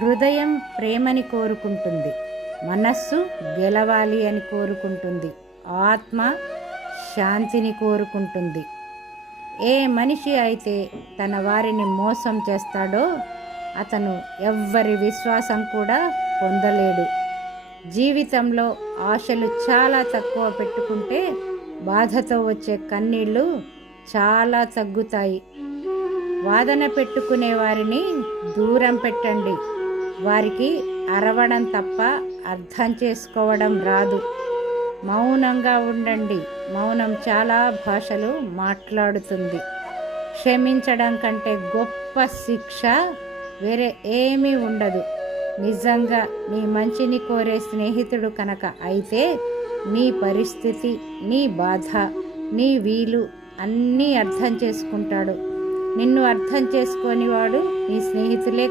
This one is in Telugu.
హృదయం ప్రేమని కోరుకుంటుంది, మనస్సు గెలవాలి అని కోరుకుంటుంది, ఆత్మ శాంతిని కోరుకుంటుంది. ఏ మనిషి అయితే తన వారిని మోసం చేస్తాడో అతను ఎవ్వరి విశ్వాసం కూడా పొందలేడు. జీవితంలో ఆశలు చాలా తక్కువ పెట్టుకుంటే బాధతో వచ్చే కన్నీళ్ళు చాలా తగ్గుతాయి. వాదన పెట్టుకునే వారిని దూరం పెట్టండి. వారికి అరవడం తప్ప అర్థం చేసుకోవడం రాదు. మౌనంగా ఉండండి. మౌనం చాలా భాషలు మాట్లాడుతుంది. క్షమించడం కంటే గొప్ప శిక్ష వేరే ఏమీ ఉండదు. నిజంగా నీ మంచిని కోరే స్నేహితుడు కనుక అయితే నీ పరిస్థితి, నీ బాధ, నీ వీలు అన్నీ అర్థం చేసుకుంటాడు. నిన్ను అర్థం చేసుకోని వాడు నీ స్నేహితులే